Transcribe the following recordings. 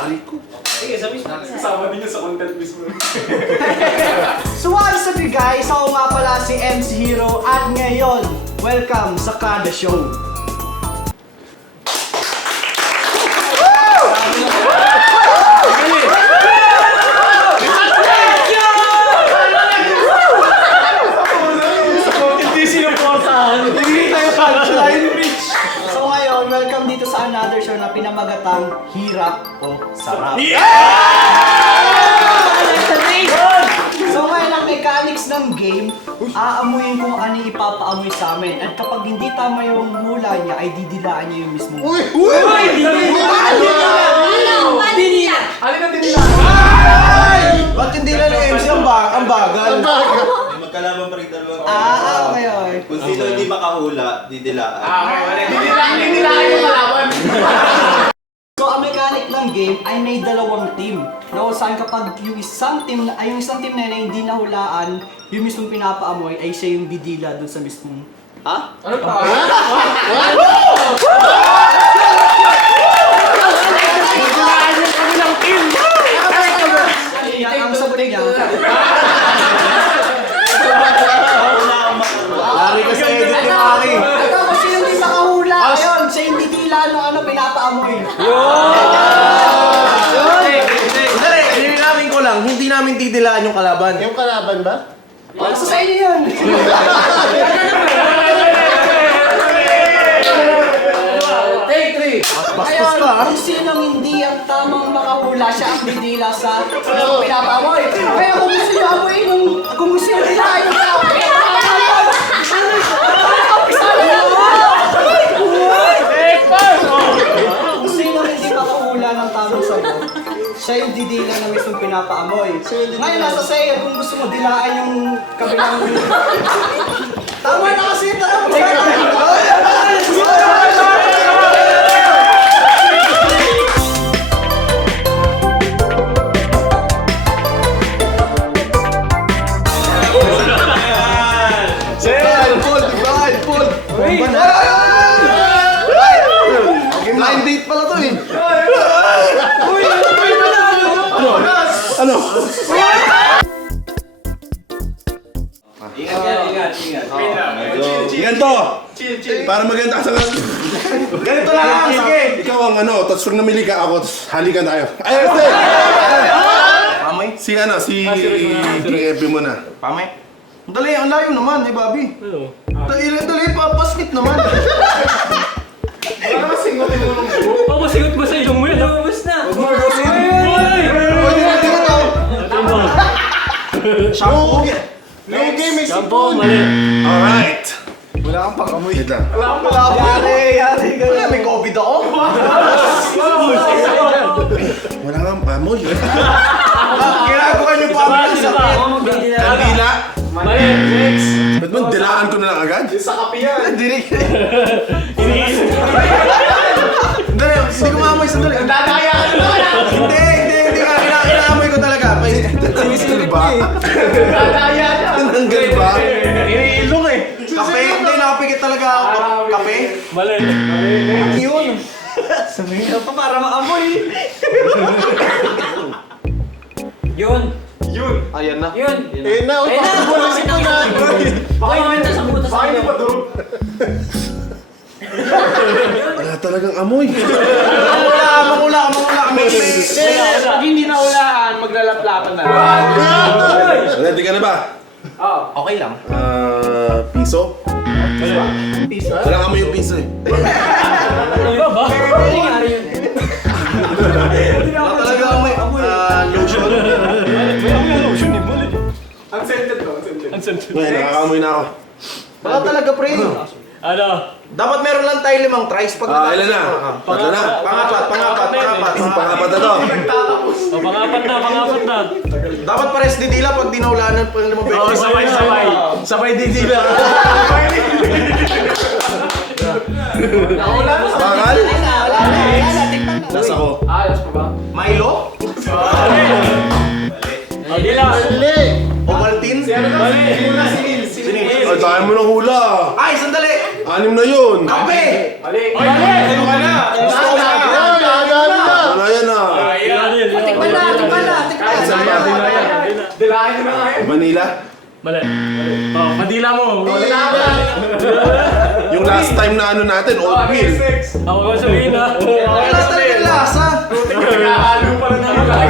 Ariko. Sige, sabi siya. Kasama din niya sa content mismo. So what's up you guys? Ako nga pala si MC Hero at ngayon, welcome sa Kada Show. Hindi sinuportahan. Hindi tayo punchline. So ngayon, welcome dito sa another show na pinamagatang Hirap o Sarap. So ngayon ang mechanics ng game, aamuin kung ano yung ipapaamoy sa amin. At kapag hindi tama yung hula niya, ay didilaan niya yung mismo. Uy! Alin ang tinila? Ba't hindi na ng MC ang bagal? Magkalaban pa rin dalawa. Ngayon. Kung sino hindi makahula, didilaan. Hindi lang yung kalaban. So ang mechanic ng game ay may dalawang team. Na kung saan kapag yung isang team na yun ay hindi nahulaan, yung mismong pinapaamoy ay siya yung didila dun sa mismong... Ha? Ano pa? Ang sagot niya. Lari ka sa edit ni Maki. Ito kasi yung hindi makahula. Ayun, siya yung didila nung pinapaamoy. Hindi ko lang, hindi namin didilaan yung kalaban. Yung kalaban ba? Nasa sa inyo yan. Take 3. Bastos ka ha? Kung sinong hindi ang tamang makahula, siya ang didila sa pinapaamoy. Kaya kung gusto nyo amoy kung gusto nyo dilaan yung pinapaamoy, kung sinong hindi makahula ng tamang sagot, siya yung didila na mismong pinapaamoy. Ngayon, nasa sa'yo kung gusto mo dilaan yung kabilang... Tama na kasi ito! Blind date pala to eh. Ano? Ingat. Ganito! Para maganda sa ganito lang, sige! Ikaw ang ano, tapos pag namili ka ako, tapos halikan tayo. Ay, ate! Pamay? Si ano, si DFB mo na. Pamay? Dali, ang layo naman, eh, Bobby. Dali, papasmit naman. Wala naman singotin mo nung buo. Masigot ba sa ilong mo yan? Lumabas na! Shampoo? Lugi, may Shampoo, sipon. mali. Alright! Wala kang pang-amoy. Wait lang. Yari ka Wala, may COVID ako. Wala kang amoy. Ginagawa niyo pa ang sakit. Kandila? Mali, next! Ba't mo dilaan ko na lang agad? Sa kape yan. Iniisip. Dali, hindi ko maamoy sa dali. Dadaya ka naman. Hindi ka. Inaamoy ko talaga. Tanggal ba? Dadaya niya. Tanggal ba? Iniilong eh. Kape? Hindi, nakapikit talaga ako. Kape? Mali. Yun. Sabihin ka pa para maamoy. Yun! Ayan na. Yun! Eh na, Ayun na! bulisin ko na. Baka yung sa butas Baka hindi pa durog. Wala talagang amoy. Mangula. Pag hindi nahulaan, maglalaplapan na. Ready ka na ba? Okay lang. Piso? Walang amoy yung piso eh. Ano ba? Ano nangyari yun? Wala talaga amoy. Lotion. Unscented to, unscented. Ngayon, nakakamoy na ako. Wala talaga, pre. Ano? Dapat meron lang tayo 5 tries pag Ilan na? Tatlo na. Pangapat. Pangapat na to. O, pangapat na. Dapat pares didila pag dinawlanan pag lumabek. Oo, sabay didila. Nahula na sa Bakal? Nasa ko. Ayos pa ba? Milo? O, dila. Ovaltine? Mali. Ay, tayo mo ng hula. Ay, sandali! 6 na yun. Kape! Mali. Mali. Ano ka na? Wala yan ah. Dilahin mo na ngayon. Manila. Mali. Oh, madila mo. Yung last time na ano natin, oatmeal. Ako ko sabihin ha. Last time yung lasa. Nakahalo pa rin naman.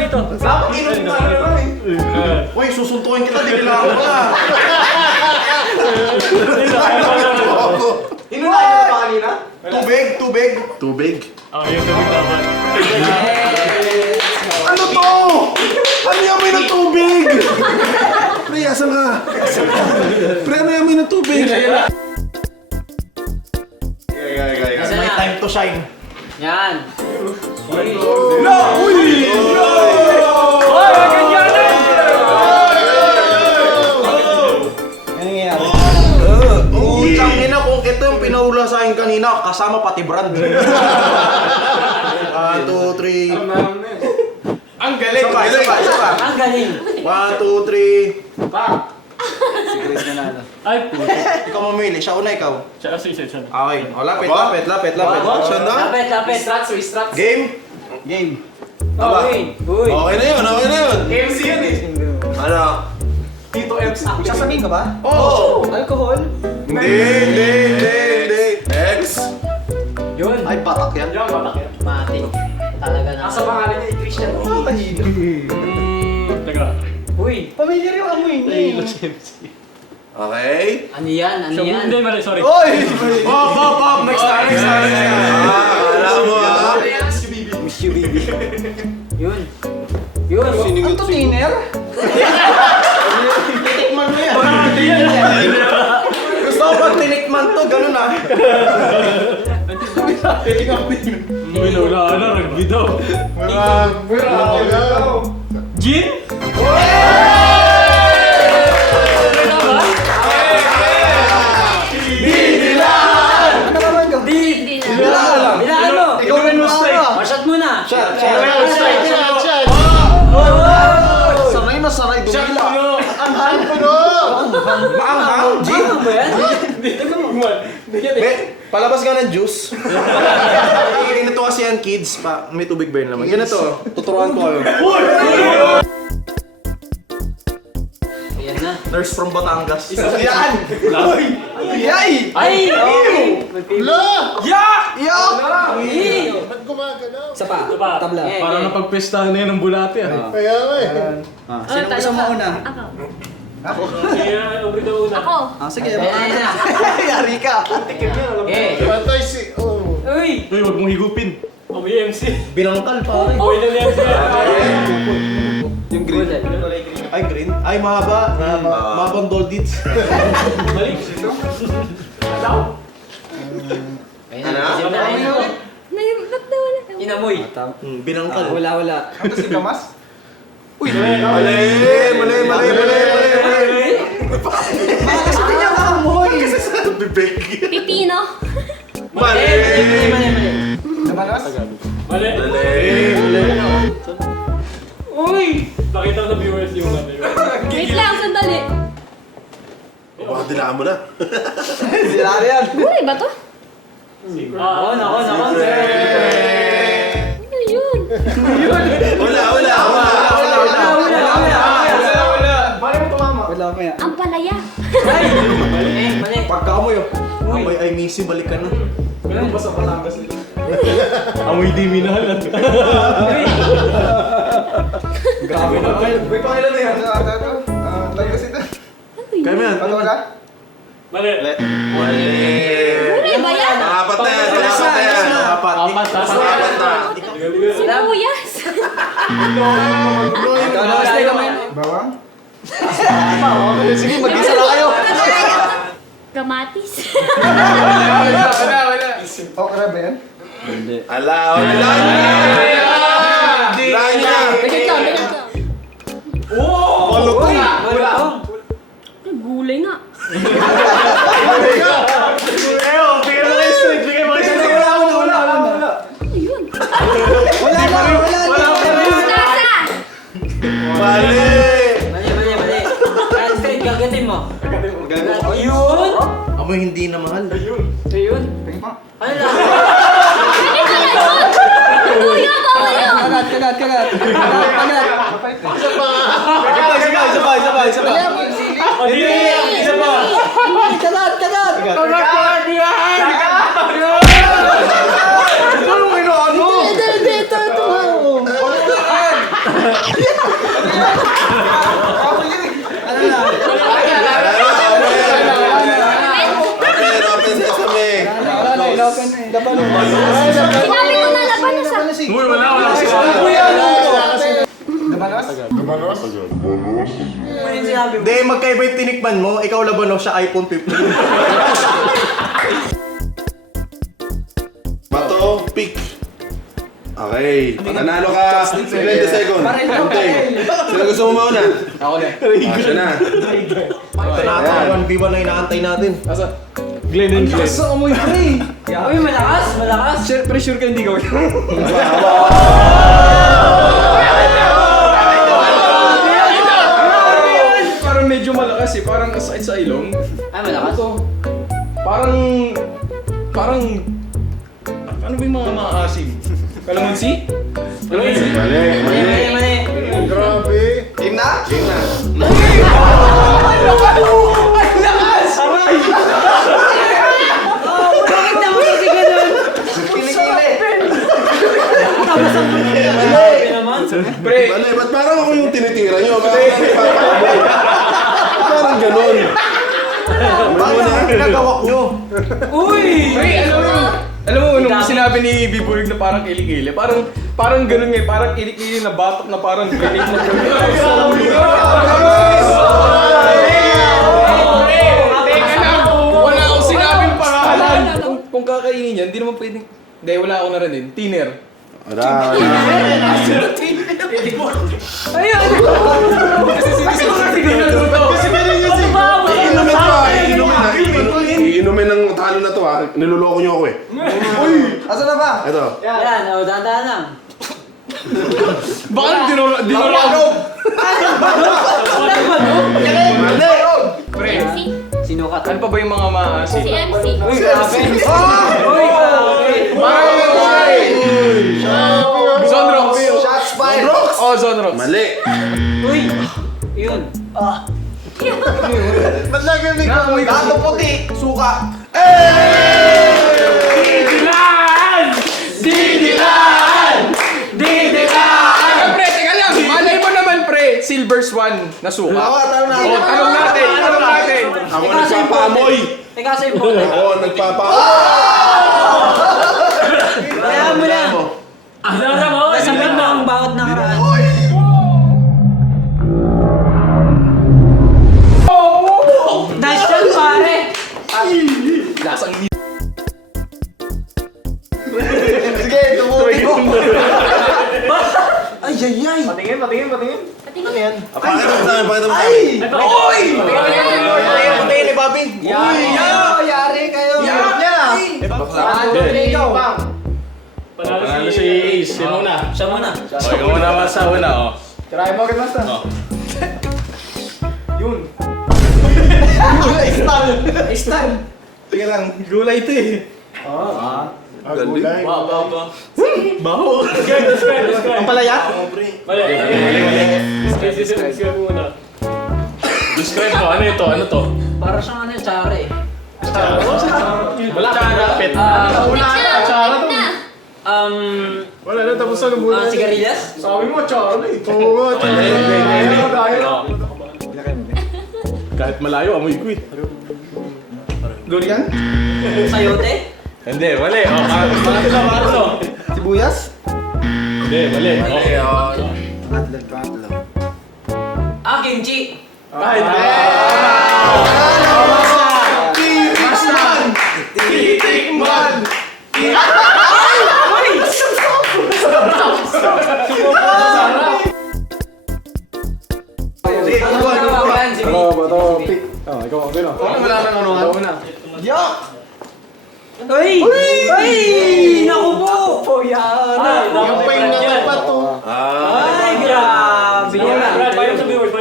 Dito. Dapat inom na naman eh. Uy, susuntukin kita, di kailangan ko na. Inom na pa kanina? Tubig. Tubig. Oh, yung sabi dapat. Ano to? Ano yamoy ng tubig? Pre, asan ka? Pre, ano yamoy ng tubig? My time to shine. Yan. Utang ina kung ito yung pinahula sa akin kanina, kasama pati brand. 1, 2, 3. Ang galing. Isa pa. Ang galing. 1, 2, 3. Ay, puto. Ikaw mamili, siya una ikaw. Siya kasi siya. Okay, lapit. Siya na? Lapit. Strats. Game. Uy. Okay na yun. KFC yun eh. Ano? Tito MC. Sasabihin ka ba? Oh! Alcohol? Hindi. X? Yun. Ay, patak yan. Yan, batak yan. Mati. Talaga na. Nasa pangalan niya, Christian. Teka. Uy. Familiar yung amoy niya. Okay. Ano yan? Hindi, mali, sorry. Oy! Bob! Next time. Alam mo ah. Miss you, baby. Yun. Ang tiner? Titikman mo yan. Gusto ko pag tinikman to, ganun ah. Uy, wala na, rugby daw. Gin? Bilaan mo! Ikaw rin mo straight. Shot muna! Shot. Sanay na sanay, dumila. Maanghang, G. Ano ba yan? Be, palabas ka ng juice. Ganito kasi yan, kids. May tubig ba yun naman? Ganito, tuturuan ko kayo. Ayan na. Nurse from Batangas. Yan! Yay! Ay! Isa pa. Tabla. Parang napagpestahan na yun ng bulate ah. Sino gusto mo una? Ako. Kaya, ubri daw una. Ako. Sige. Ayan na. Yari ka. Uy! Uy, wag mong higupin. O, may MC. Binangkal pare. Uy, na MC. Yung green. Ay, green. Ay, mahaba. Mahabang doldits. Mali. Ayun na. Kasi na. Ba't nawala? Inamoy. Binangkal. Wala. Ano si Kamas? Mali. Sabi niya amoy! Bibig. Pipino. Mali. Namalas? Mali. Uy! Pakita sa viewers yung ano yun. Wait lang, sandali. Baka dilaan mo na. Sila yan. Kulay ba to? On. Ano yun? Wala. Bali mo tumama. Ang palaya. Mali. Pagkaamoy, amoy ay misi, balik ka na. Ganun ba sa Batangas nila? Amoy di minahalan. Grabe na. May pangilan na yan. Lagos ito. Ano yun? Kaya mo yan. Ano wala? Mali. Kulay ba yan? Apat na yan. Apat. Apat na. Sibuyas. Bawang? Sige, mag-isa na kayo. Kamatis. Wala. Okra ba yan? Ala, wala. Tigit lang. Wala. Ay, gulay nga. Wala. Ano yun? Wala. Mustasa. Mali. Mali. Straight, gagatin mo. Ayun! Amoy hindi na mahal. Ayun! Tingin pa. Ano lang? Kuya, bawal yun! Kagat. Isa pa. Isa pa! Kagat! Hindi, ito. Open sesame. Sinabi ko na laban na sa... Uy, wala. Ano yung sinabi mo? Hindi, magkaiba yung tinikman mo. Ikaw labanos, siya iPhone 15. Bato, pick. Okay, pananalo ka 20 seconds. Okay. Sino gusto mo mauna? Ako na. Siya na. Ito na ata, 1v1 na inaantay natin. Glenn and Glenn. Gusto amoy pre. Uy, malakas! Sure ka hindi gawin. Parang medyo malakas eh. Parang aside sa ilong. Ay, malakas. Parang... Ano ba yung mga maasim? Kalamansi? Kalamansi? Mali. Grabe. Game na? Bakit naman kasi ganun? Grabe naman. Pre, Mali, ba't parang ako yung tinitira nyo? Parang ganun. Bakit pinagawak nyo? Uy! pre, alam mo, nung sinabi ni Biburig na parang kilikili, parang ganun nga, parang kilikili na batok na parang grenade na Wala akong sinabing pangalan. Kung kakainin yan, hindi naman pwedeng... Hindi, wala akong narinig. Tiner. Wala. Iinumin ng talo na to ha. Niloloko nyo ako eh. Asa na ba? Ito. Yan, dadaan lang. Baka dinolo. Pre, Si Sinukat. ano pa ba yung mga maasim? MC. Uy, grabe. Uy, grabe. Zonrox. Shots fired! Oh, Zonrox. Mali. Uy! Yun. Ba't lagi may kamoy? Gato puti! Suka! Pre, teka lang. Malay mo naman, pre. Silver Swan na suka. Tanong Oh, tanong natin. Ako nagpapaamoy. Teka, sa'yo po. Ako nagpapaamoy. Kaya mo na. Ano mo? Nasagot mo ang bawat nakaraan. Nice shot, pare! Lasang ni... Sige, tumuti mo! Ay, ay, ay! Patingin. Ano yan? Pakita mo sa akin, pakita mo sa akin. Oy! Patingin ni Bobby! Yari kayo! Yarap niya! Ikaw. Panalo si Ace. Sino na? Siya muna. O, ikaw muna mas sa una, o. Try mo agad, Master. Yun. Stun! Tingnan lang, gulay ito eh. Gulay? Baho. Describe. Ang palaya? Mali. Describe mo muna. Describe mo. Ano ito? Ano to? Para siyang ano, tsare. Wala kang rapid. Tsara to. Wala na, tapos na muna. Sigarilyas? Sabi mo, Charlie. Oo nga, Kahit malayo, amoy ko eh. Durian? Sayote? Hindi, mali. O, paano? Sibuyas? Hindi, mali. Okay, Kimchi! Ay, Titikman! Ikaw, okay na. Wala nang ano nga. Yuck! Uy! Uy! Naku po! Yung pain na pa to. Ay, grabe! Paano sa viewers?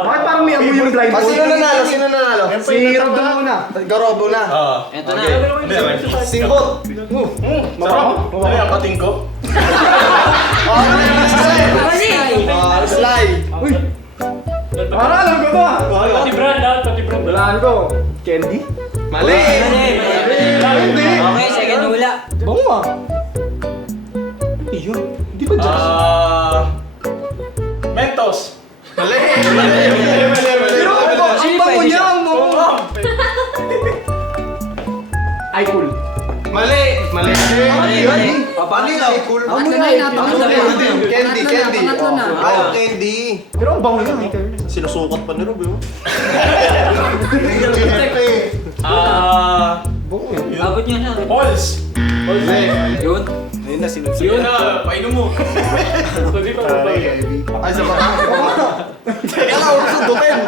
Bakit parang may amoy yung Ah, sino nanalo? Sino nanalo? Si Rodon muna. Garobo na. Eto na. Simbot. Sarap. Ano yung pating ko? Slide. Para alam ko ba? Pati brand ah, pati brand. Walaan ko. Candy? Mali. Hindi. Okay, second hula. Bango ah. Iyon. Di ba Josh? Mentos. Mali. Pero ang bango niya, ang bango. Ay, cool. Mali. Mali. Paano yun? Ay, cool. Pangatlo na yun, pangatlo na. Candy, candy. Pangatlo na. Oh, candy. Pero ang bango niya, Mika. Sinusukat pa ni Rob, yun. Abot niyo siya. Balls. Yun. Yun na, painom mo. Sabi ko ba? Ay, sa baka. Teka lang, huwag sundutin.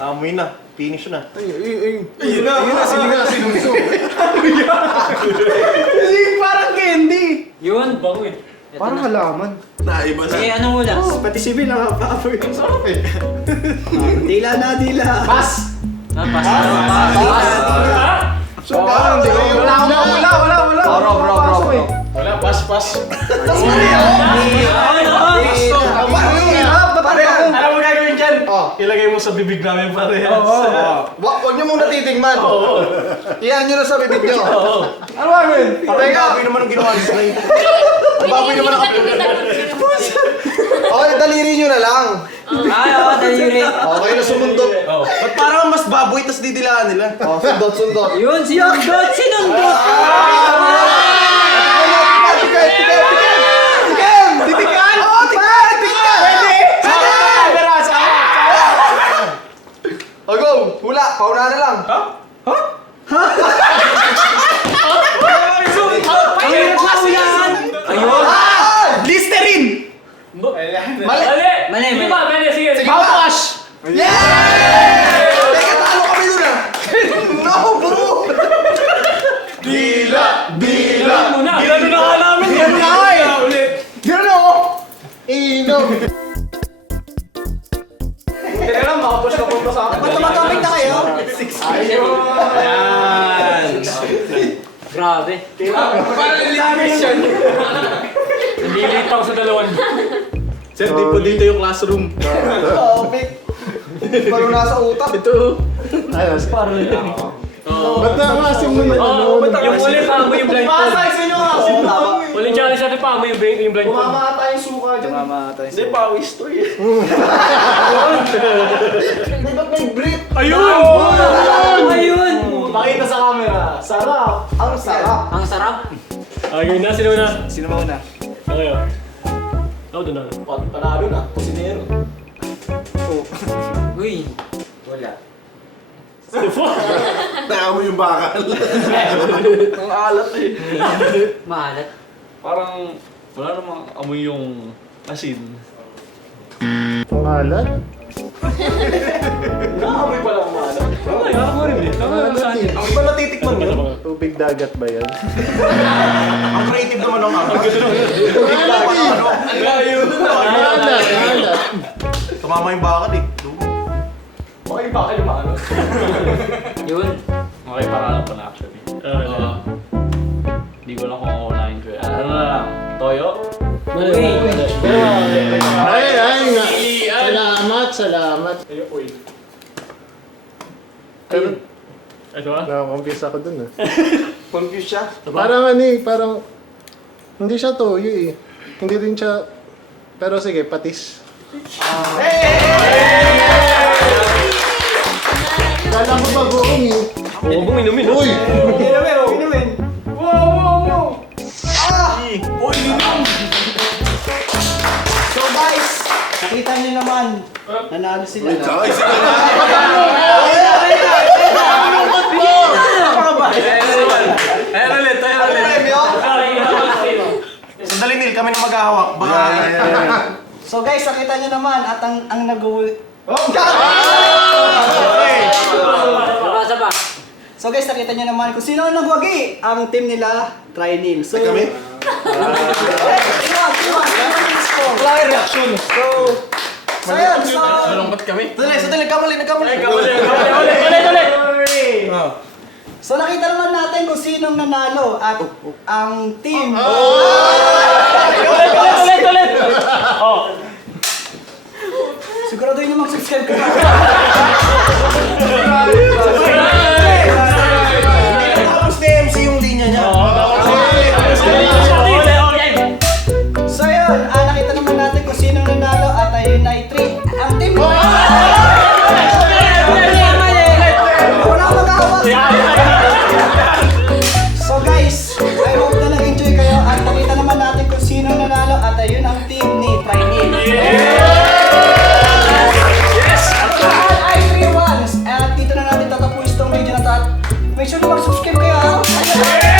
Amoy na. Finish na. Ayun na, sinunso. Hindi, parang candy. Yun. Bango eh. Parang halaman. Naiba na. Sige, anong hula? Pati si Bill nakapaapoy. Ang sarap eh. Dila na, dila. Pass. Pass. So, parang hindi. Wala. Bro. Wala, pas. Alam mo gagawin dyan? Ilagay mo sa bibig namin parehas. Huwag niyo muna titingnan. Iyan nyo na sa bibig nyo. Ano ba yun? Teka, baboy naman ang ginawa ni Slay. Baboy naman ang Okay, daliri nyo na lang. Ay, oo, daliri. Okay na sumundot. Ba't parang mas baboy tas didilaan nila? Oh, sundot. Yun, sinundot. Titikan! Oo, tikan! O go! Hula! Pauna na lang! Ayun. Listerine! Mali! Mali. Sige. Mouthwash! Teka, talo kami dun ah! No, bro! Dila muna. Dila na nga namin. Yan na eh! Yan na oh! Inom! Hindi na lang, makapush ka punta sa akin. Ba't tumagamit na kayo? Ayan. Grabe. Parang elimination. Nililitaw sa dalawan. Sir, di po dito yung classroom. Topic! Parang nasa utak. Ito. Ba't nakasin mo na Yung ulit pa mo yung blindfold. sa inyo kasi. Ulit challenge natin pa mo yung blindfold. Mamata yung suka dyan. Hindi, pawis to eh. Di ba't may brief? Ayun! Ayun. Pakita sa camera. Sarap. Ang sarap! Ang sarap. Okay na, sino na? Sino mauna? Okay oh. Ako doon na. Panalo na. Kusinero. Uy. Wala. Naamoy yung bakal. Ang alat eh. Maalat. Parang wala namang amoy yung asin. Nakaamoy pala ang maalat. Okay, ako rin eh. Ang iba natitikman mo? Tubig dagat ba yan? Ang creative naman ng ako. Ang layo na. Tumama yung bakal eh. Okay, bakit yung maalat? Yun. Okay, pangalan pa na actually. Hindi ko lang kung ako na-enjoy. Ano na lang? Toyo? Uy. Salamat. Ito ba? Nakakompuse ako dun Confused siya. Parang hindi siya toyo eh. Hindi rin siya, pero sige, patis. Kala ko bagoong eh. Huwag mong inumin. Uy! Inumin. Wow! So guys, nakita niyo naman, nanalo sila. Tsaka isa ka Ayan ulit. Premyo? Sandali Nil, kami na maghahawak. Baka... So guys, nakita niyo naman at ang Nabasa ba? So guys, nakita niyo naman kung sino ang nagwagi. Ang team nila, Trinil. So kami? Fly reaction. So So yun, so... Malungkot kami. Sandali, nagkamali. Ulit. So nakita naman natin kung sinong nanalo at ang team... Ulit. Oh. Siguraduhin nyo mag-subscribe ka. Tapos na MC yung linya niya. So yun, nakita naman natin kung sinong nanalo at ayun ay 3. Ang team... Wala akong magkahawak. So guys, I hope na nag-enjoy kayo at nakita naman natin kung sinong nanalo at ayun ang team ni Trinil. Ay 3-1. At dito na natin tatapusin itong video na to at make sure na mag-subscribe kayo ha.